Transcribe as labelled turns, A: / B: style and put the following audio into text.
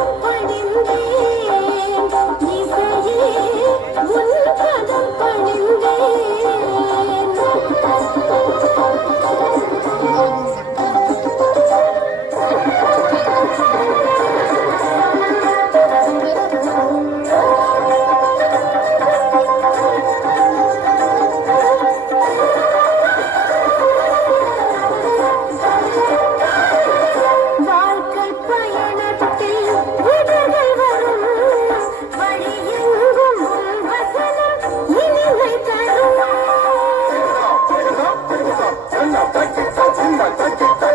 A: Oh, Take it, touch it, touch it.